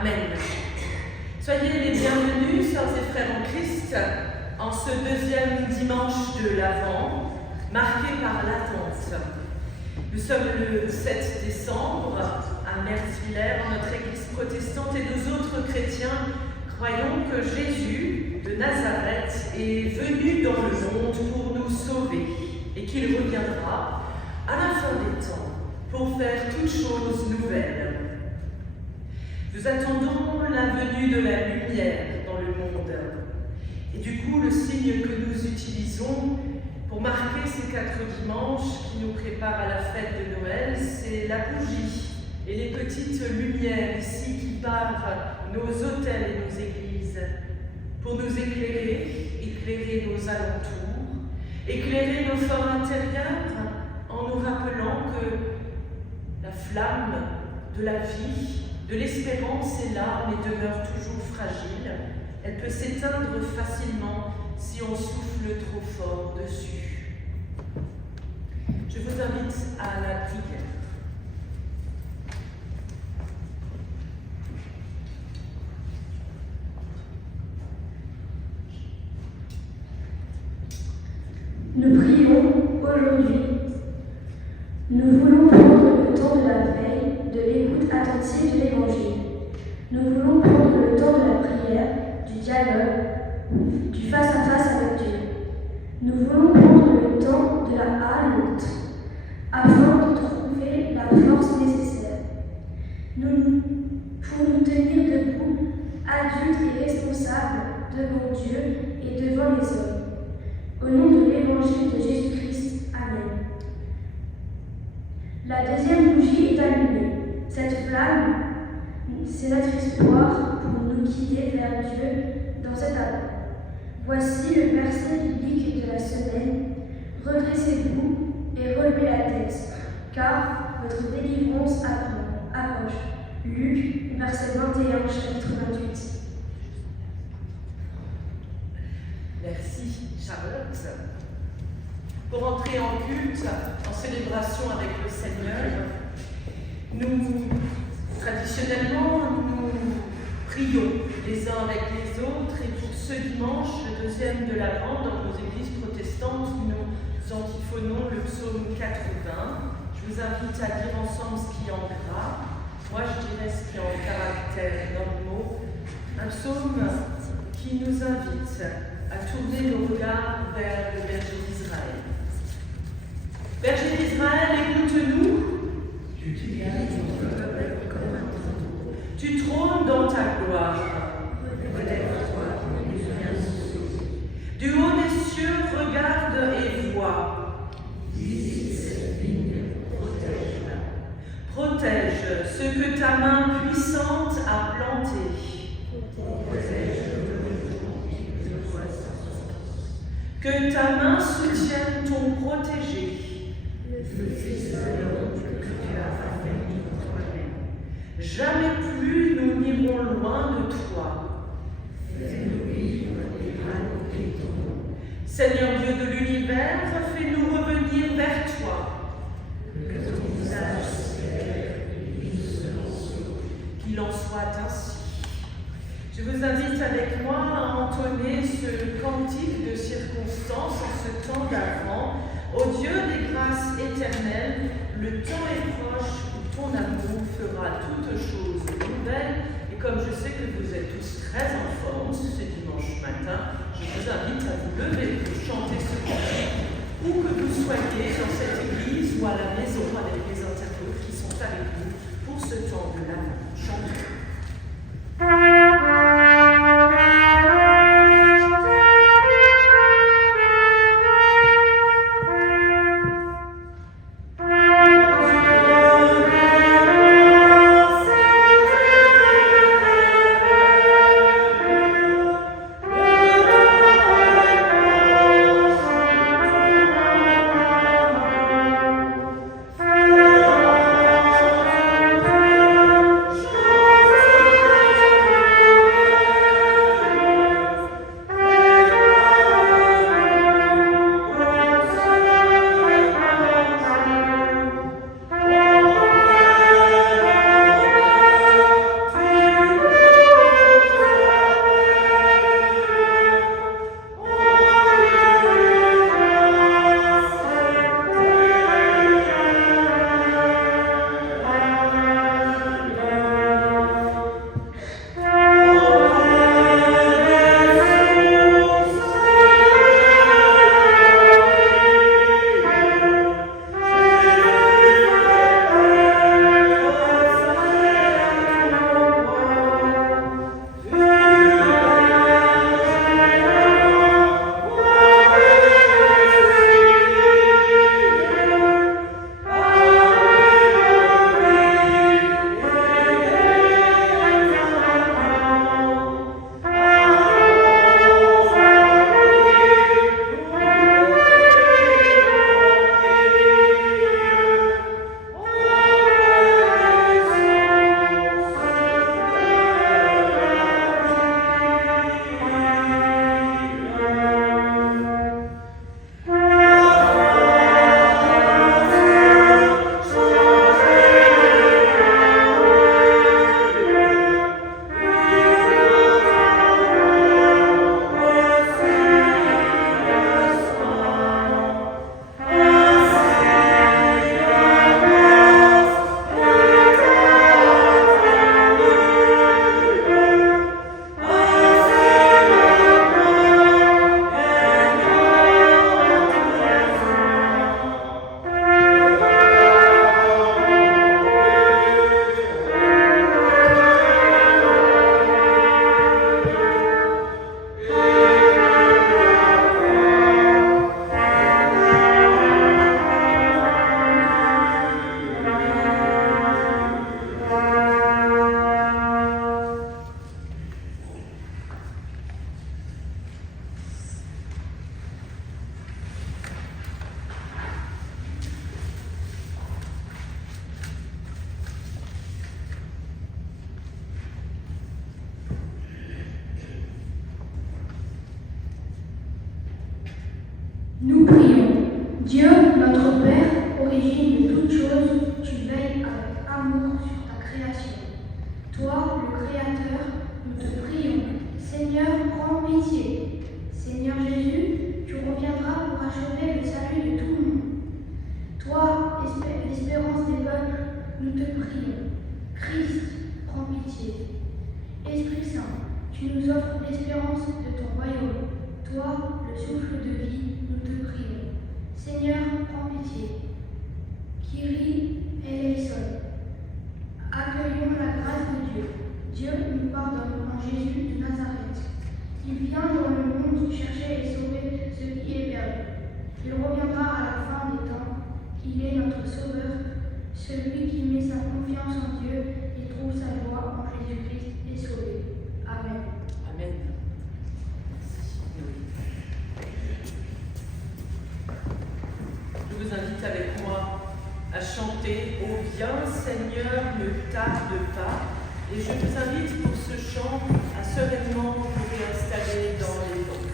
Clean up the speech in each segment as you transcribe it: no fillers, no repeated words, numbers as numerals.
Amen. Soyez les bienvenus, sœurs et frères en Christ, en ce deuxième dimanche de l'Avent, marqué par l'attente. Nous sommes le 7 décembre à Mertzwiller, en notre église protestante, et nous autres chrétiens croyons que Jésus de Nazareth est venu dans le monde pour nous sauver et qu'il reviendra à la fin des temps pour faire toutes choses nouvelles. Nous attendons la venue de la lumière dans le monde. Et du coup, le signe que nous utilisons pour marquer ces 4 dimanches qui nous préparent à la fête de Noël, c'est la bougie et les petites lumières ici qui parent nos autels et nos églises pour nous éclairer nos alentours, éclairer nos forts intérieurs en nous rappelant que la flamme de la vie, de l'espérance est là, mais demeure toujours fragile. Elle peut s'éteindre facilement si on souffle trop fort dessus. Je vous invite à la prière. Nous prions aujourd'hui. Nous voulons prendre le temps de la veille, de l'écoute attentive de l'Évangile. Nous voulons prendre le temps de la prière, du dialogue, du face-à-face avec Dieu. Nous voulons prendre le temps de la halte afin de trouver la force nécessaire. Pour nous tenir debout, adultes et responsables devant Dieu et devant les hommes. Au nom de l'Évangile de Jésus-Christ. Amen. La deuxième bougie est allumée. Cette flamme, c'est notre espoir pour nous guider vers Dieu dans cet Avent. Voici le verset biblique de la semaine. Redressez-vous et relevez la tête, car votre délivrance approche. Luc, verset 21, chapitre 28. Merci Charlotte. Pour entrer en culte, en célébration avec le Seigneur, traditionnellement, nous prions les uns avec les autres, et pour ce dimanche, le deuxième de l'Avent, dans nos églises protestantes, nous antiphonons le psaume 80. Je vous invite à dire ensemble ce qui est en gras. Moi, je dirais ce qui est en caractères normaux. Un psaume qui nous invite à tourner nos regards vers le berger d'Israël. Berger d'Israël, écoute-nous. Tu trônes dans ta gloire. Du haut des cieux, regarde et vois. Protège ce que ta main puissante a planté. Que ta main soutienne ton protégé. Jamais plus nous n'irons loin de toi. Seigneur Dieu de l'univers, fais-nous revenir vers toi. Qu'il en soit ainsi. Je vous invite avec moi à entonner ce cantique de circonstance en ce temps d'Avent. Ô Dieu des grâces éternelles, le temps est proche où ton amour fera toutes choses nouvelles. Et comme je sais que vous êtes tous très en forme ce dimanche matin, je vous invite à vous lever pour chanter ce cantique, où que vous soyez dans cette église ou à la maison avec les internautes qui sont avec nous pour ce temps de l'Avent. Chantons. Nous prions. Dieu, notre Père, origine de toutes choses, tu veilles avec amour sur ta création. Toi, le Créateur, nous te prions. Seigneur, prends pitié. Seigneur Jésus, tu reviendras pour achever le salut de tout le monde. Toi, l'espérance des peuples, nous te prions. Christ, prends pitié. Esprit Saint, tu nous offres l'espérance de ton royaume. Toi, le souffle de vie, nous te prions. Seigneur, prends pitié. Kyrie eleison. Accueillons la grâce de Dieu. Dieu nous pardonne en Jésus de Nazareth. Il vient dans le monde chercher et sauver ce qui est perdu. Il reviendra à la fin des temps. Il est notre Sauveur. Celui qui met sa confiance en Dieu et trouve sa joie en Jésus-Christ est sauvé. Amen. Amen. Je vous invite avec moi à chanter « Ô viens Seigneur, ne tarde pas ». Et je vous invite pour ce chant à sereinement vous réinstaller dans les bancs.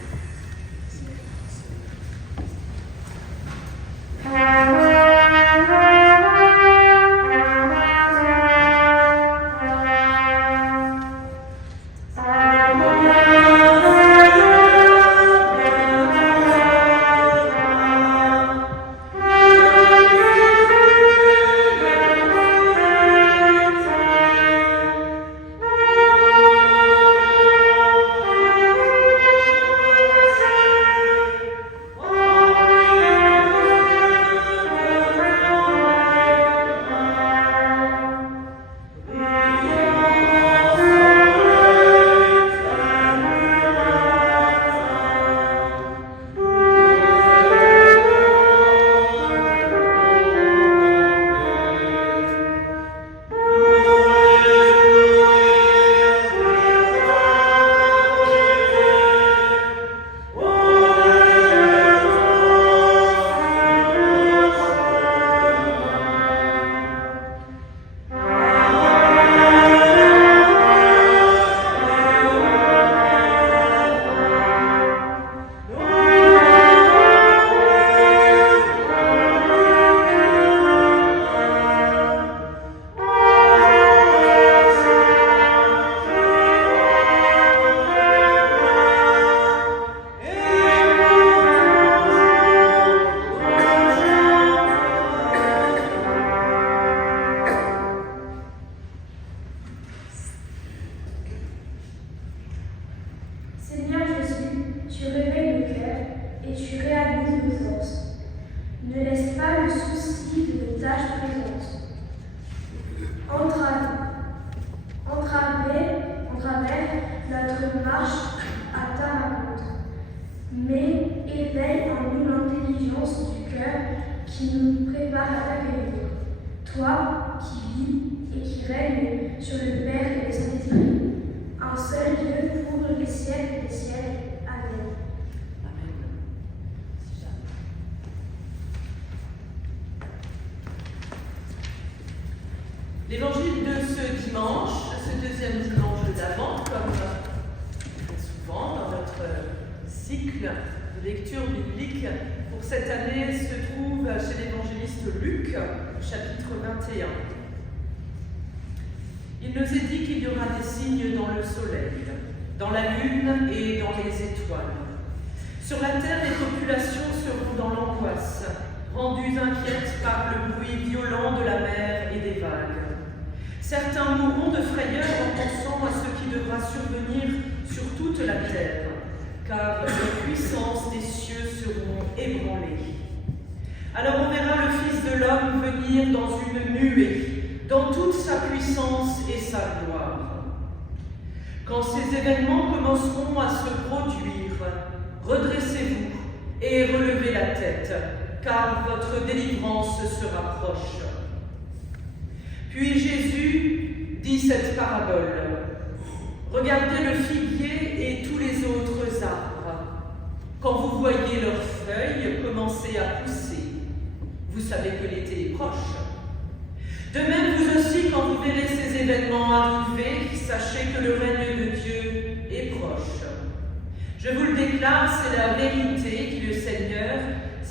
Seigneur Jésus, tu réveilles le cœur et tu réalises nos forces. Ne laisse pas le souci de nos tâches présentes. Entravers notre marche à ta rencontre, mais éveille en nous l'intelligence du cœur qui nous prépare à t'accueillir. Toi qui vis et qui règnes sur le Père et le Saint-Esprit, un seul Dieu pour les siècles des siècles. Amen. Amen. L'évangile de ce dimanche, ce deuxième dimanche d'Avent, comme très souvent dans notre cycle de lecture biblique, pour cette année se trouve chez l'évangéliste Luc, chapitre 21. Il nous est dit qu'il y aura des signes dans le soleil, dans la lune et dans les étoiles. Sur la terre, les populations seront dans l'angoisse, rendues inquiètes par le bruit violent de la mer et des vagues. Certains mourront de frayeur en pensant à ce qui devra survenir sur toute la terre, car les puissances des cieux seront ébranlées. Alors on verra le Fils de l'homme venir dans une nuée, dans toute sa puissance et sa gloire. Quand ces événements commenceront à se produire, redressez-vous et relevez la tête, car votre délivrance se rapproche. Puis Jésus dit cette parabole. Regardez le figuier et tous les autres arbres. Quand vous voyez leurs feuilles commencer à pousser, vous savez que l'été est proche. De même, vous aussi, quand vous verrez ces événements arriver, sachez que le règne de Dieu est proche. Je vous le déclare, c'est la vérité, dit le Seigneur.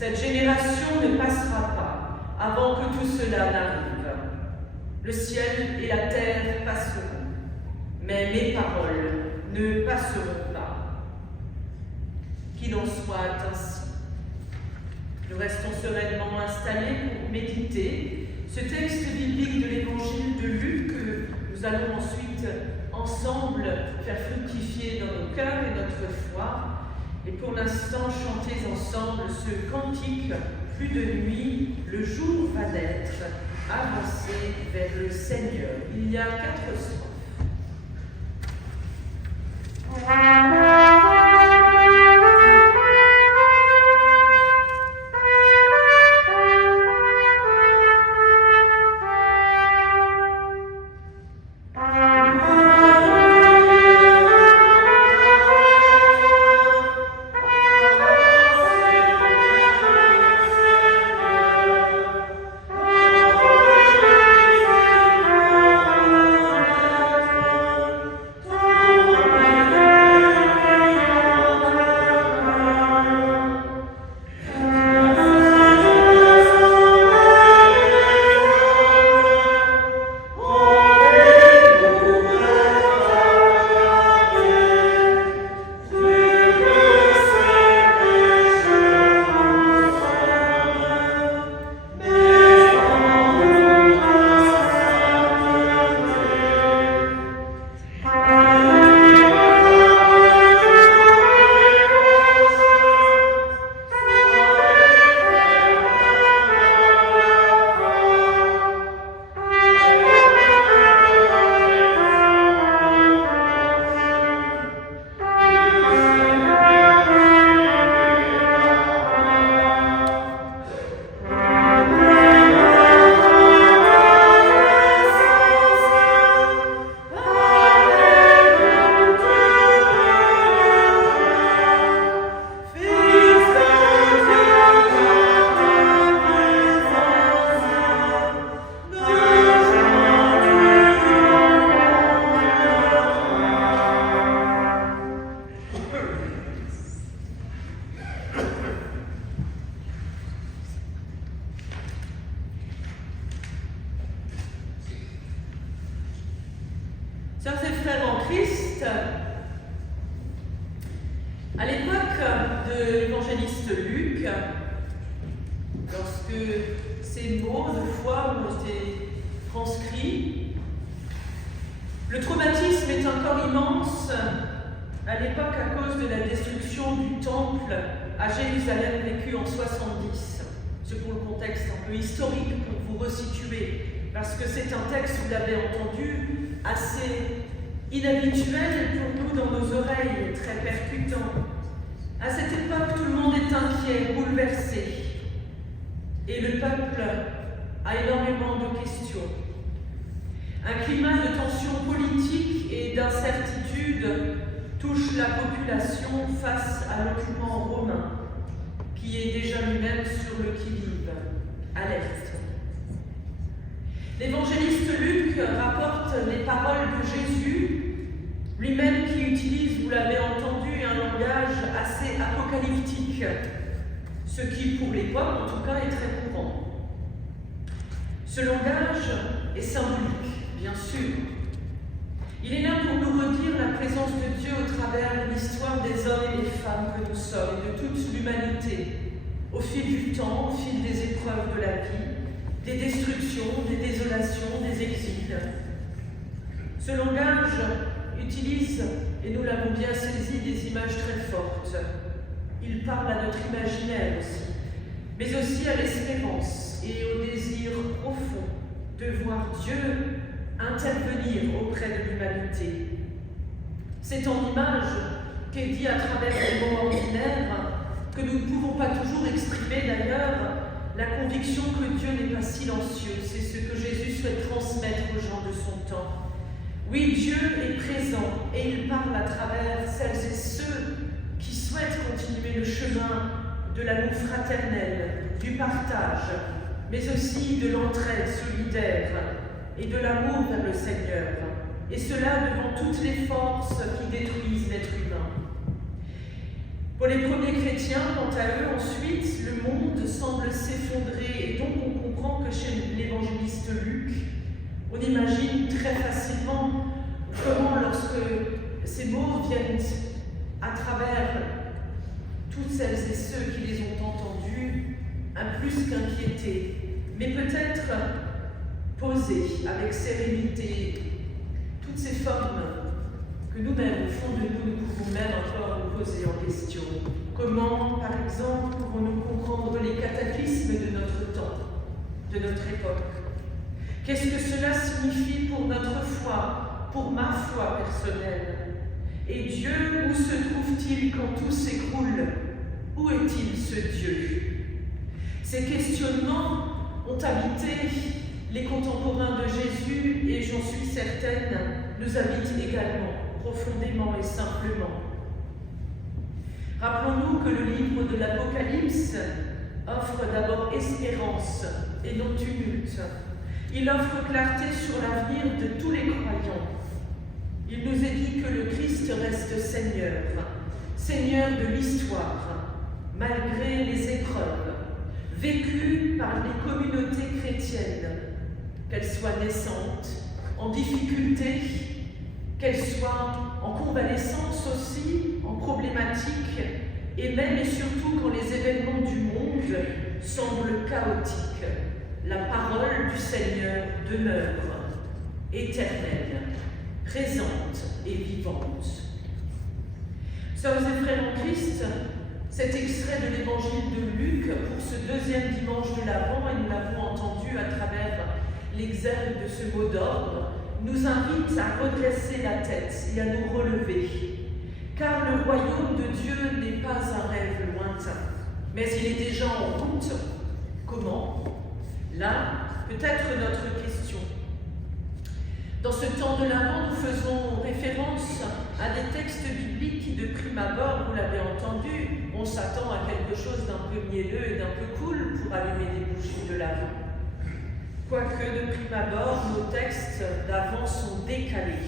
Cette génération ne passera pas avant que tout cela n'arrive. Le ciel et la terre passeront, mais mes paroles ne passeront pas. Qu'il en soit ainsi. Nous restons sereinement installés pour méditer ce texte biblique de l'évangile de Luc que nous allons ensuite ensemble faire fructifier dans nos cœurs et notre foi. Et pour l'instant, chanter ensemble ce cantique, plus de nuit, le jour va naître, avancer vers le Seigneur. Il y a 4 strophes. Sœurs et frères en Christ, à l'époque de l'évangéliste Luc, lorsque ces mots de foi ont été transcrits, le traumatisme est encore immense à l'époque à cause de la destruction du temple à Jérusalem vécue en 70. C'est pour le contexte un peu historique pour vous resituer, parce que c'est un texte, vous l'avez entendu, assez inhabituel pour nous dans nos oreilles, très percutant. À cette époque, tout le monde est inquiet, bouleversé. Et le peuple a énormément de questions. Un climat de tension politique et d'incertitude touche la population face à l'occupant romain, qui est déjà lui-même sur le qui-vive, alerte. L'évangéliste Luc rapporte les paroles de Jésus, lui-même qui utilise, vous l'avez entendu, un langage assez apocalyptique, ce qui, pour l'époque, en tout cas, est très courant. Ce langage est symbolique, bien sûr. Il est là pour nous redire la présence de Dieu au travers de l'histoire des hommes et des femmes que nous sommes, et de toute l'humanité, au fil du temps, au fil des épreuves de la vie, des destructions, des désolations, des exils. Ce langage utilise, et nous l'avons bien saisi, des images très fortes. Il parle à notre imaginaire aussi, mais aussi à l'espérance et au désir profond de voir Dieu intervenir auprès de l'humanité. C'est en image qu'est dit à travers les mots ordinaires, que nous ne pouvons pas toujours exprimer d'ailleurs, la conviction que Dieu n'est pas silencieux. C'est ce que Jésus souhaite transmettre aux gens de son temps. Oui, Dieu est présent et il parle à travers celles et ceux qui souhaitent continuer le chemin de l'amour fraternel, du partage, mais aussi de l'entraide solidaire et de l'amour vers le Seigneur. Et cela devant toutes les forces qui détruisent l'être humain. Pour les premiers chrétiens, quant à eux, ensuite, le monde semble s'effondrer et donc on comprend que chez l'évangéliste Luc, on imagine très facilement comment, lorsque ces mots viennent à travers toutes celles et ceux qui les ont entendus, un plus qu'inquiétés, mais peut-être poser avec sérénité toutes ces formes que nous-mêmes, au fond de nous, nous pouvons même encore nous poser en question. Comment, par exemple, pouvons-nous comprendre les cataclysmes de notre temps, de notre époque? Qu'est-ce que cela signifie pour notre foi, pour ma foi personnelle? Et Dieu, où se trouve-t-il quand tout s'écroule? Où est-il ce Dieu? Ces questionnements ont habité les contemporains de Jésus et j'en suis certaine, nous habitent également, profondément et simplement. Rappelons-nous que le livre de l'Apocalypse offre d'abord espérance et non tumulte. Il offre clarté sur l'avenir de tous les croyants. Il nous est dit que le Christ reste Seigneur, Seigneur de l'histoire, malgré les épreuves, vécues par les communautés chrétiennes, qu'elles soient naissantes, en difficulté, qu'elles soient en convalescence aussi, en problématique, et même et surtout quand les événements du monde semblent chaotiques. La parole du Seigneur demeure éternelle, présente et vivante. Sœurs et frères en Christ, cet extrait de l'évangile de Luc pour ce deuxième dimanche de l'Avent, et nous l'avons entendu à travers l'exergue de ce mot d'ordre, nous invite à redresser la tête et à nous relever. Car le royaume de Dieu n'est pas un rêve lointain, mais il est déjà en route. Comment? Là, peut-être notre question. Dans ce temps de l'Avent, nous faisons référence à des textes bibliques qui, de prime abord, vous l'avez entendu, on s'attend à quelque chose d'un peu mielleux et d'un peu cool pour allumer des bougies de l'Avent. Quoique, de prime abord, nos textes d'Avent sont décalés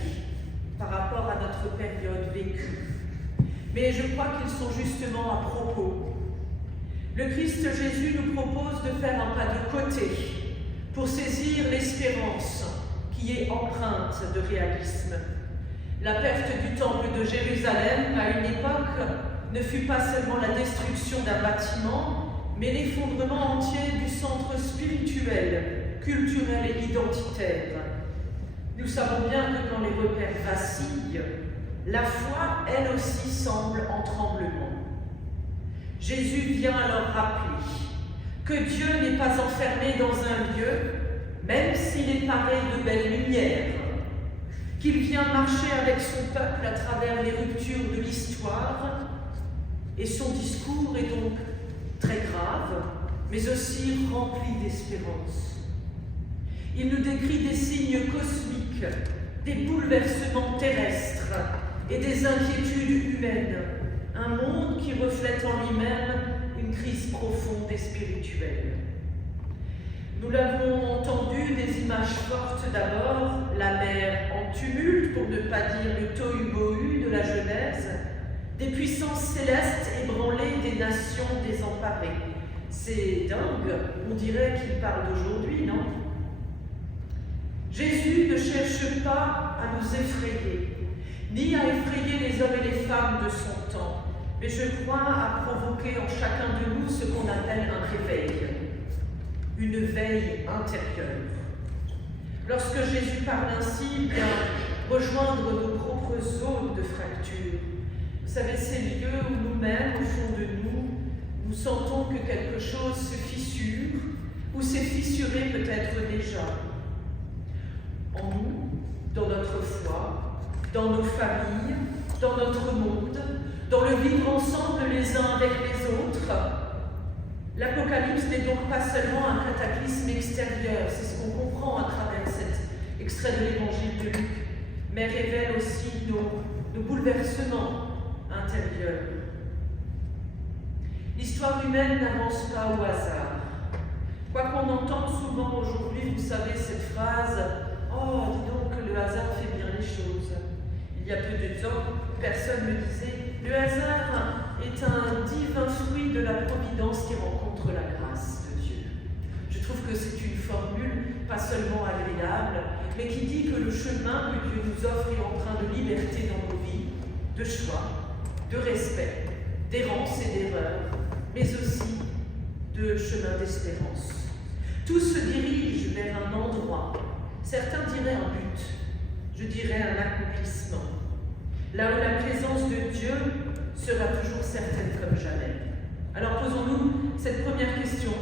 par rapport à notre période vécue. Mais je crois qu'ils sont justement à propos. Le Christ Jésus nous propose de faire un pas de côté pour saisir l'espérance qui est empreinte de réalisme. La perte du temple de Jérusalem, à une époque, ne fut pas seulement la destruction d'un bâtiment, mais l'effondrement entier du centre spirituel, culturel et identitaire. Nous savons bien que quand les repères vacillent, la foi, elle aussi, semble en tremblement. Jésus vient alors rappeler que Dieu n'est pas enfermé dans un lieu, même s'il est paré de belles lumières, qu'il vient marcher avec son peuple à travers les ruptures de l'histoire, et son discours est donc très grave, mais aussi rempli d'espérance. Il nous décrit des signes cosmiques, des bouleversements terrestres et des inquiétudes humaines, un monde qui reflète en lui-même une crise profonde et spirituelle. Nous l'avons entendu, des images fortes d'abord, la mer en tumulte, pour ne pas dire le tohu-bohu de la Genèse, des puissances célestes ébranlées, des nations désemparées. C'est dingue, on dirait qu'il parle d'aujourd'hui, non? Jésus ne cherche pas à nous effrayer, ni à effrayer les hommes et les femmes de son temps, mais je crois à provoquer en chacun de nous ce qu'on appelle un réveil, une veille intérieure. Lorsque Jésus parle ainsi, bien rejoindre nos propres zones de fracture. Vous savez, ces lieux où nous-mêmes, au fond de nous, nous sentons que quelque chose se fissure, ou s'est fissuré peut-être déjà. En nous, dans notre foi, dans nos familles, dans notre monde, dans le vivre ensemble les uns avec les autres. L'Apocalypse n'est donc pas seulement un cataclysme extérieur, c'est ce qu'on comprend à travers cet extrait de l'évangile de Luc, mais révèle aussi nos bouleversements intérieurs. L'histoire humaine n'avance pas au hasard. Quoi qu'on entende souvent aujourd'hui, vous savez cette phrase « Oh, dis donc, le hasard fait bien les choses ». Il y y a peu de temps, personne me disait « Le hasard est un divin fruit de la providence qui rencontre la grâce de Dieu. » Je trouve que c'est une formule pas seulement agréable, mais qui dit que le chemin que Dieu nous offre est empreint de liberté dans nos vies, de choix, de respect, d'errance et d'erreur, mais aussi de chemin d'espérance. Tout se dirige vers un endroit, certains diraient un but, je dirais un accomplissement, là où la présence de Dieu sera toujours certaine comme jamais. Alors posons-nous cette première question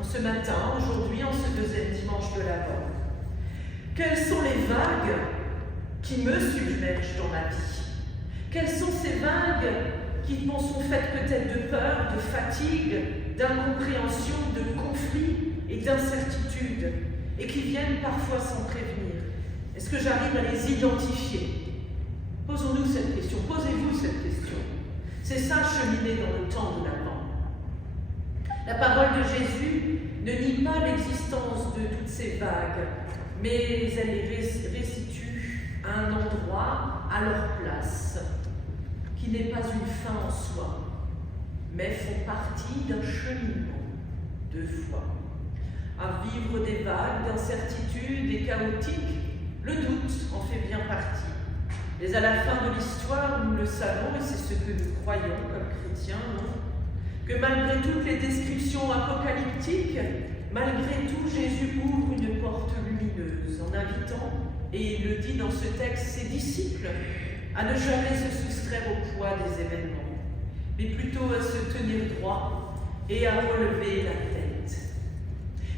en ce matin, aujourd'hui, en ce deuxième dimanche de l'Avent. Quelles sont les vagues qui me submergent dans ma vie? Quelles sont ces vagues qui m'en sont faites peut-être de peur, de fatigue, d'incompréhension, de conflit et d'incertitude, et qui viennent parfois sans prévenir? Est-ce que j'arrive à les identifier? Posons-nous cette question, posez-vous cette question. C'est ça, cheminer dans le temps de l'Avent. La parole de Jésus ne nie pas l'existence de toutes ces vagues, mais elle les restitue à un endroit, à leur place, qui n'est pas une fin en soi, mais font partie d'un cheminement de foi. À vivre des vagues d'incertitude et chaotiques, le doute en fait bien partie. Mais à la fin de l'histoire, nous le savons, et c'est ce que nous croyons comme chrétiens, que malgré toutes les descriptions apocalyptiques, malgré tout, Jésus ouvre une porte lumineuse en invitant, et il le dit dans ce texte, ses disciples à ne jamais se soustraire au poids des événements, mais plutôt à se tenir droit et à relever la tête.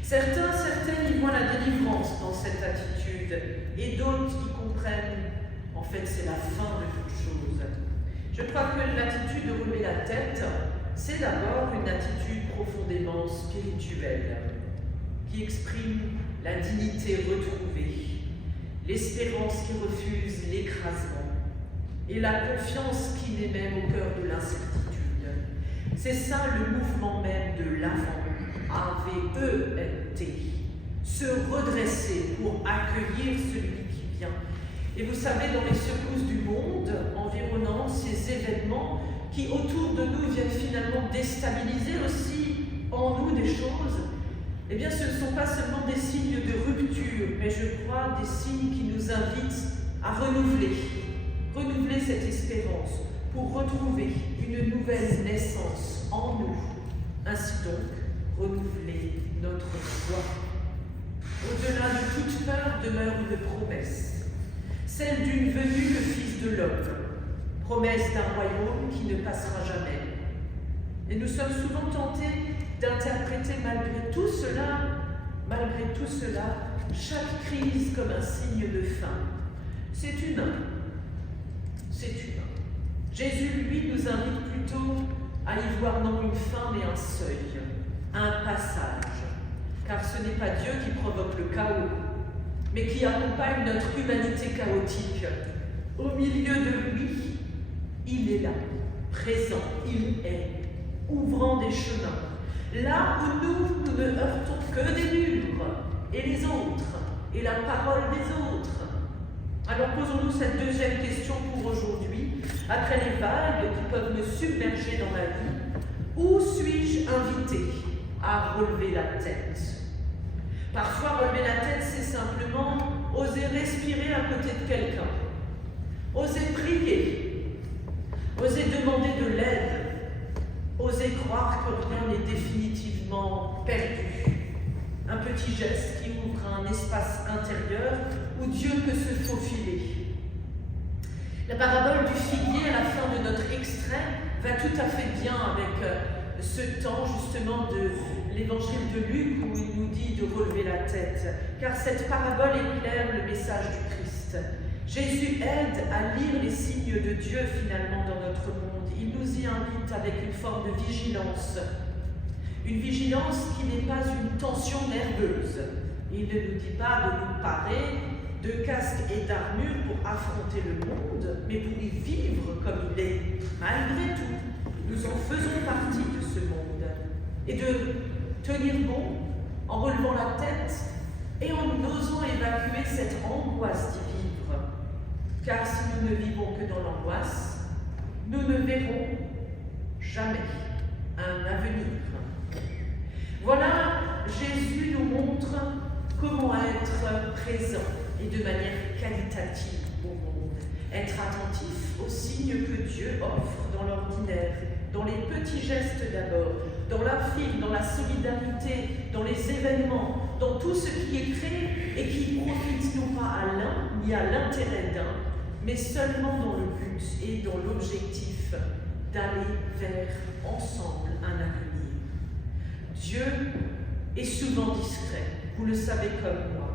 Certaines y voient la délivrance dans cette attitude, et d'autres y comprennent, en fait, c'est la fin de toute chose. Je crois que l'attitude de relever la tête, c'est d'abord une attitude profondément spirituelle, qui exprime la dignité retrouvée, l'espérance qui refuse l'écrasement, et la confiance qui naît même au cœur de l'incertitude. C'est ça le mouvement même de l'Avent, A-V-E-N-T, se redresser pour accueillir celui qui vient. Et vous savez, dans les secousses du monde environnant, ces événements qui autour de nous viennent finalement déstabiliser aussi en nous des choses, eh bien ce ne sont pas seulement des signes de rupture, mais je crois des signes qui nous invitent à renouveler cette espérance pour retrouver une nouvelle naissance en nous. Ainsi donc, renouveler notre foi. Au-delà de toute peur demeure une promesse, celle d'une venue le Fils de l'homme, promesse d'un royaume qui ne passera jamais. Et nous sommes souvent tentés d'interpréter malgré tout cela, chaque crise comme un signe de fin. C'est humain. Jésus, lui, nous invite plutôt à y voir non une fin, mais un seuil, un passage. Car ce n'est pas Dieu qui provoque le chaos, mais qui accompagne notre humanité chaotique. Au milieu de lui, il est là, présent, il est, ouvrant des chemins. Là où nous ne heurtons que des murs, et les autres, et la parole des autres. Alors posons-nous cette deuxième question pour aujourd'hui. Après les vagues qui peuvent me submerger dans ma vie, où suis-je invité à relever la tête? Parfois, relever la tête, c'est simplement oser respirer à côté de quelqu'un, oser prier, oser demander de l'aide, oser croire que rien n'est définitivement perdu. Un petit geste qui ouvre un espace intérieur où Dieu peut se faufiler. La parabole du figuier à la fin de notre extrait va tout à fait bien avec ce temps justement de l'évangile de Luc où il nous dit de relever la tête, car cette parabole éclaire le message du Christ. Jésus aide à lire les signes de Dieu finalement dans notre monde. Il nous y invite avec une forme de vigilance. Une vigilance qui n'est pas une tension nerveuse. Il ne nous dit pas de nous parer de casques et d'armures pour affronter le monde, mais pour y vivre comme il est. Malgré tout, nous en faisons partie de ce monde. Et de tenir bon en relevant la tête et en osant évacuer cette angoisse d'y vivre. car si nous ne vivons que dans l'angoisse, nous ne verrons jamais un avenir. Voilà, Jésus nous montre comment être présent et de manière qualitative au monde. Être attentif aux signes que Dieu offre dans l'ordinaire, dans les petits gestes d'abord, dans l'infime, dans la solidarité, dans les événements, dans tout ce qui est créé et qui profite non pas à l'un ni à l'intérêt d'un, mais seulement dans le but et dans l'objectif d'aller vers ensemble un avenir. Dieu est souvent discret, vous le savez comme moi.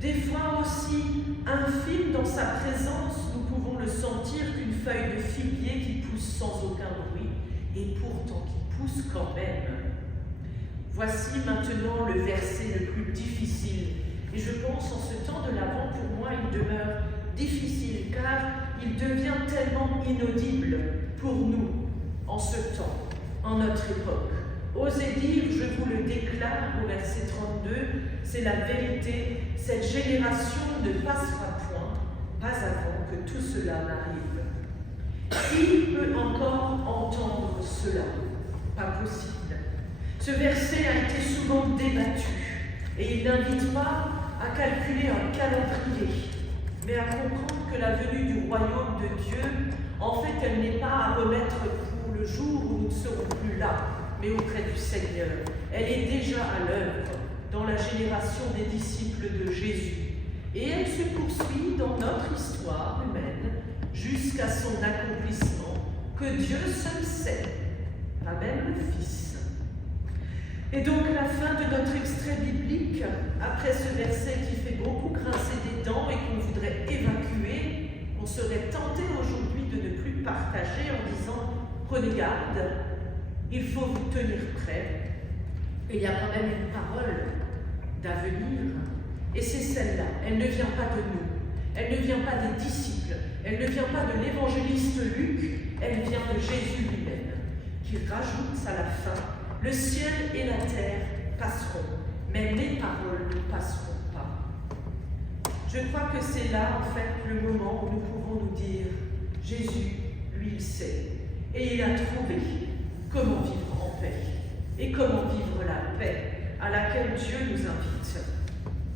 Des fois aussi infime dans sa présence, nous pouvons le sentir qu'une feuille de figuier qui pousse sans aucun bruit, et pourtant qui pousse quand même. Voici maintenant le verset le plus difficile, et je pense en ce temps de l'Avent, pour moi, il demeure difficile, car il devient tellement inaudible pour nous en ce temps, en notre époque. Osez dire, je vous le déclare au verset 32, c'est la vérité, cette génération ne passera point, pas avant que tout cela n'arrive. Qui peut encore entendre cela? Pas possible. Ce verset a été souvent débattu et il n'invite pas à calculer un calendrier, mais à comprendre que la venue du royaume de Dieu, en fait, elle n'est pas à remettre pour le jour où nous ne serons plus là, mais auprès du Seigneur. Elle est déjà à l'œuvre dans la génération des disciples de Jésus. Et elle se poursuit dans notre histoire humaine jusqu'à son accomplissement que Dieu seul sait, pas même le Fils. Et donc la fin de notre extrait biblique, après ce verset qui fait beaucoup grincer des dents et qu'on voudrait évacuer, on serait tenté aujourd'hui de ne plus partager en disant « Prenez garde, il faut vous tenir prêt. » Il y a quand même une parole d'avenir, et c'est celle-là. Elle ne vient pas de nous, elle ne vient pas des disciples, elle ne vient pas de l'évangéliste Luc, elle vient de Jésus lui-même, qui rajoute à la fin « Le ciel et la terre passeront, mais mes paroles ne passeront pas. » Je crois que c'est là, en fait, le moment où nous pouvons nous dire « Jésus, lui, il sait, et il a trouvé comment vivre en paix, et comment vivre la paix à laquelle Dieu nous invite,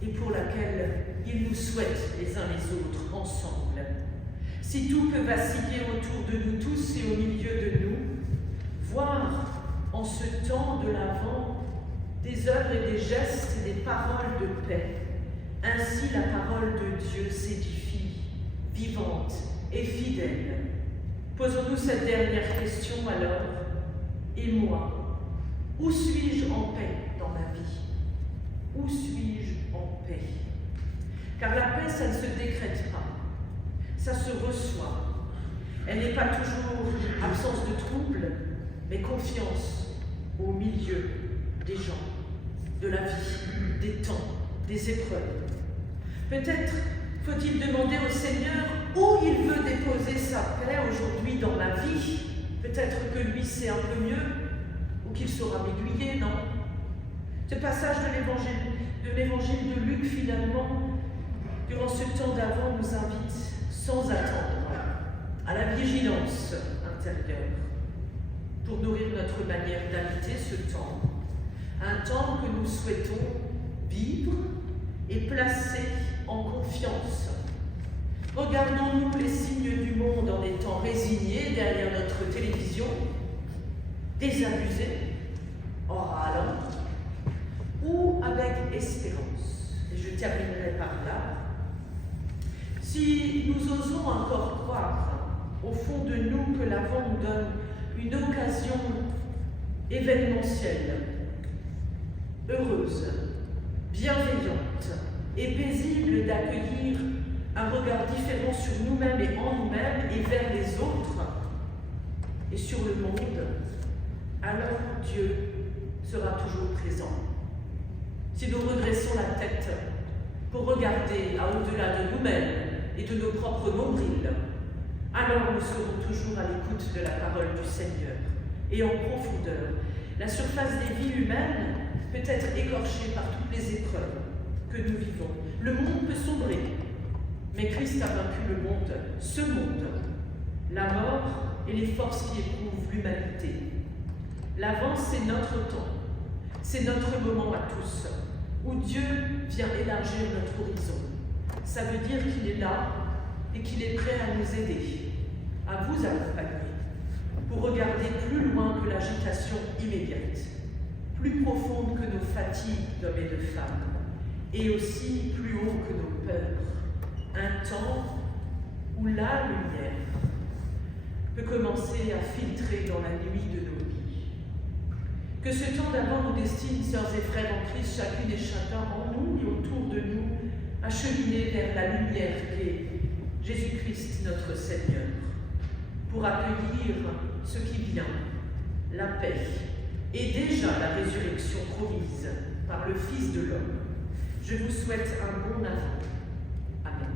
et pour laquelle il nous souhaite les uns les autres ensemble. Si tout peut vaciller autour de nous tous et au milieu de nous, voir en ce temps de l'Avent des œuvres et des gestes et des paroles de paix, ainsi la parole de Dieu s'édifie, vivante et fidèle. Posons-nous cette dernière question alors. Et moi, où suis-je en paix dans ma vie? Où suis-je en paix? Car la paix, ça ne se décrète pas, ça se reçoit. Elle n'est pas toujours absence de trouble, mais confiance au milieu des gens, de la vie, des temps, des épreuves. Peut-être faut-il demander au Seigneur où il veut déposer sa paix aujourd'hui dans ma vie. Peut-être que lui sait un peu mieux, ou qu'il saura m'aiguiller, non? Ce passage de l'évangile de Luc, finalement, durant ce temps d'Avent, nous invite sans attendre à la vigilance intérieure pour nourrir notre manière d'habiter ce temps. Un temps que nous souhaitons vivre et placer en confiance. Regardons-nous les signes du monde en étant résignés derrière notre télévision, désabusés, en râlant, ou avec espérance. Et je terminerai par là. Si nous osons encore croire au fond de nous que l'Avent nous donne une occasion événementielle, heureuse, bienveillante et paisible d'accueillir un regard différent sur nous-mêmes et en nous-mêmes et vers les autres et sur le monde, alors Dieu sera toujours présent. Si nous redressons la tête pour regarder à au-delà de nous-mêmes et de nos propres nombrils, alors nous serons toujours à l'écoute de la parole du Seigneur et en profondeur. La surface des vies humaines peut être écorchée par toutes les épreuves que nous vivons. Le monde peut sombrer, Mais Christ a vaincu le monde, ce monde, la mort et les forces qui éprouvent l'humanité. L'avant, c'est notre temps, c'est notre moment à tous, où Dieu vient élargir notre horizon. Ça veut dire qu'il est là et qu'il est prêt à nous aider, à vous accompagner, pour regarder plus loin que l'agitation immédiate, plus profonde que nos fatigues d'hommes et de femmes, et aussi plus haut que nos peurs. Un temps où la lumière peut commencer à filtrer dans la nuit de nos vies. Que ce temps d'avant nous destine, sœurs et frères en Christ, chacune et chacun en nous et autour de nous, à cheminer vers la lumière qu'est Jésus-Christ notre Seigneur, pour accueillir ce qui vient, la paix, et déjà la résurrection promise par le Fils de l'homme. Je vous souhaite un bon Avant. Amen.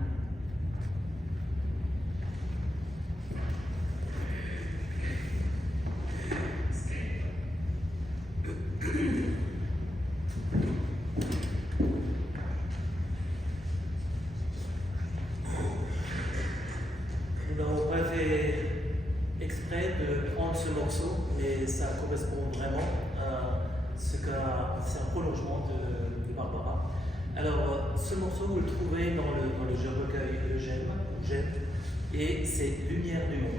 Nous n'avons pas fait exprès de prendre ce morceau, mais ça correspond vraiment à ce qu'a. C'est un prolongement de Barbara. Alors, ce morceau, vous le trouvez dans le jeu recueil J'aime, et c'est Lumière du monde.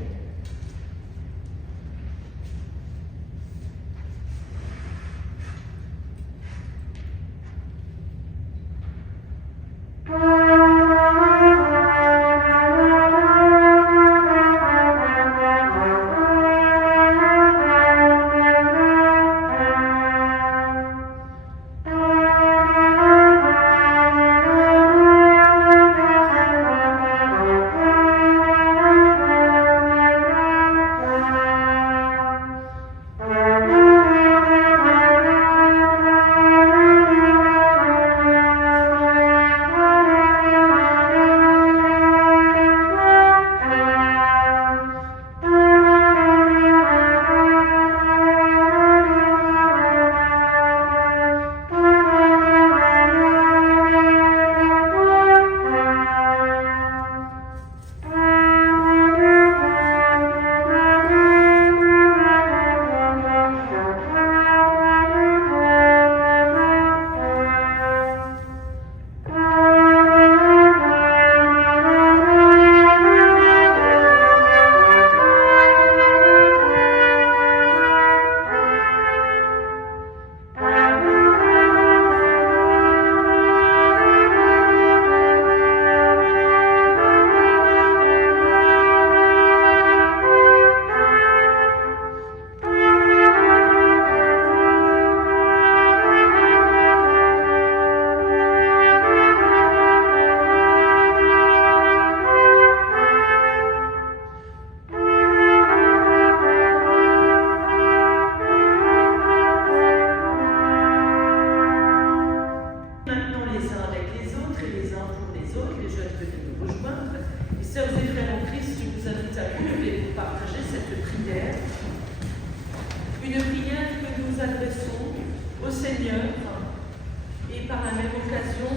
Une prière que nous adressons au Seigneur et par la même occasion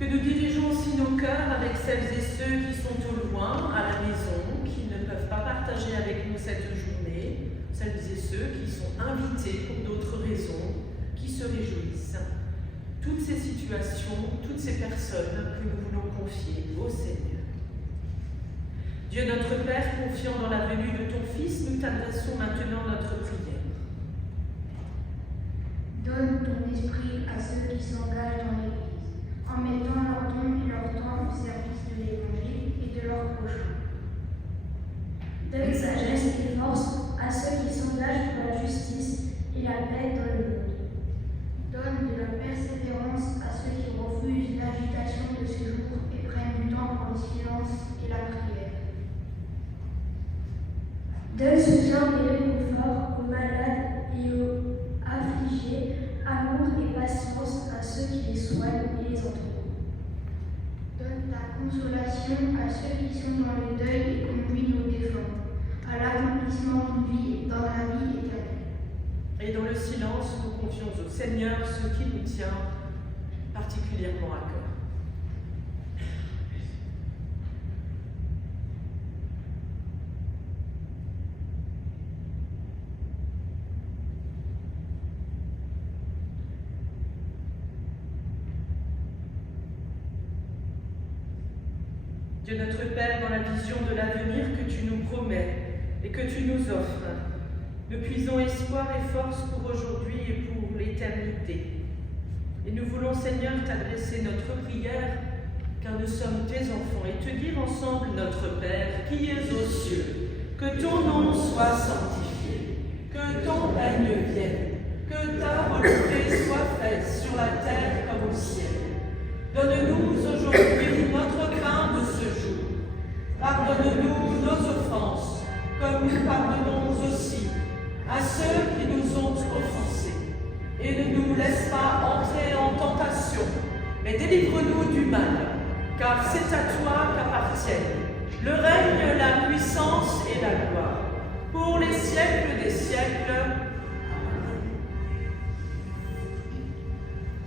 que nous dirigeons aussi nos cœurs avec celles et ceux qui sont au loin, à la maison, qui ne peuvent pas partager avec nous cette journée, celles et ceux qui sont invités pour d'autres raisons, qui se réjouissent. Toutes ces situations, toutes ces personnes que nous voulons confier au Seigneur. Dieu notre Père, confiant dans la venue de ton Fils, nous t'adressons maintenant notre prière. Donne ton esprit à ceux qui s'engagent dans l'Église, en mettant leur don et leur temps au service de l'Évangile et de leur prochain. Donne sagesse et force à ceux qui s'engagent pour la justice et la paix dans le monde. Donne de la persévérance à ceux qui refusent l'agitation de ce jour et prennent du temps pour le silence et la prière. Donne soutien et réconfort aux malades et aux affligés, amour et patience à ceux qui les soignent et les entourent. Donne ta consolation à ceux qui sont dans le deuil et conduis nos défunts, à l'accomplissement d'une vie dans la vie éternelle. Et dans le silence, nous confions au Seigneur ce qui nous tient particulièrement à cœur. Dieu notre Père, dans la vision de l'avenir que tu nous promets et que tu nous offres, nous puisons espoir et force pour aujourd'hui et pour l'éternité. Et nous voulons, Seigneur, t'adresser notre prière, car nous sommes tes enfants, et te dire ensemble, notre Père, qui es aux cieux, que ton nom soit sanctifié, que ton règne vienne, que ta volonté soit faite sur la terre comme au ciel. Donne-nous aujourd'hui notre pain de ce jour. Pardonne-nous nos offenses, comme nous pardonnons aussi à ceux qui nous ont offensés. Et ne nous laisse pas entrer en tentation, mais délivre-nous du mal, car c'est à toi qu'appartiennent le règne, la puissance et la gloire, pour les siècles des siècles.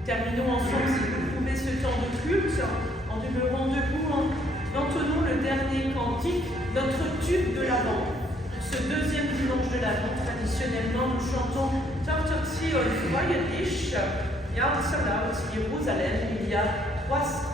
Terminons ensemble, si vous pouvez, ce temps de culte en demeurant debout, en entonnant le dernier cantique, notre tube de l'Avent. Ce deuxième dimanche de l'Avent, traditionnellement, nous chantons Torterzi und Freulich, Ja, so laut, Jérusalem. Il y a 3 strophes.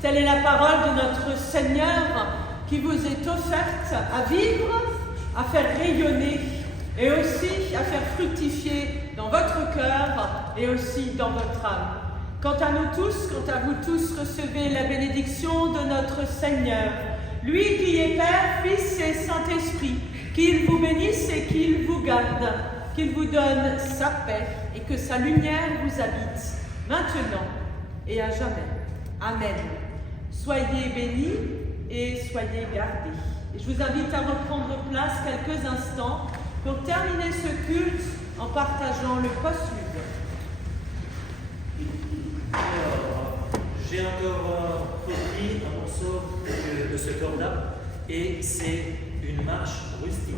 Telle est la parole de notre Seigneur qui vous est offerte à vivre, à faire rayonner et aussi à faire fructifier dans votre cœur et aussi dans votre âme. Quant à nous tous, quant à vous tous, recevez la bénédiction de notre Seigneur, lui qui est Père, Fils et Saint-Esprit, qu'il vous bénisse et qu'il vous garde, qu'il vous donne sa paix et que sa lumière vous habite, maintenant et à jamais. Amen. Soyez bénis et soyez gardés. Et je vous invite à reprendre place quelques instants pour terminer ce culte en partageant le postlude. Alors, j'ai encore repris un morceau morceau de ce corda et c'est une marche rustique.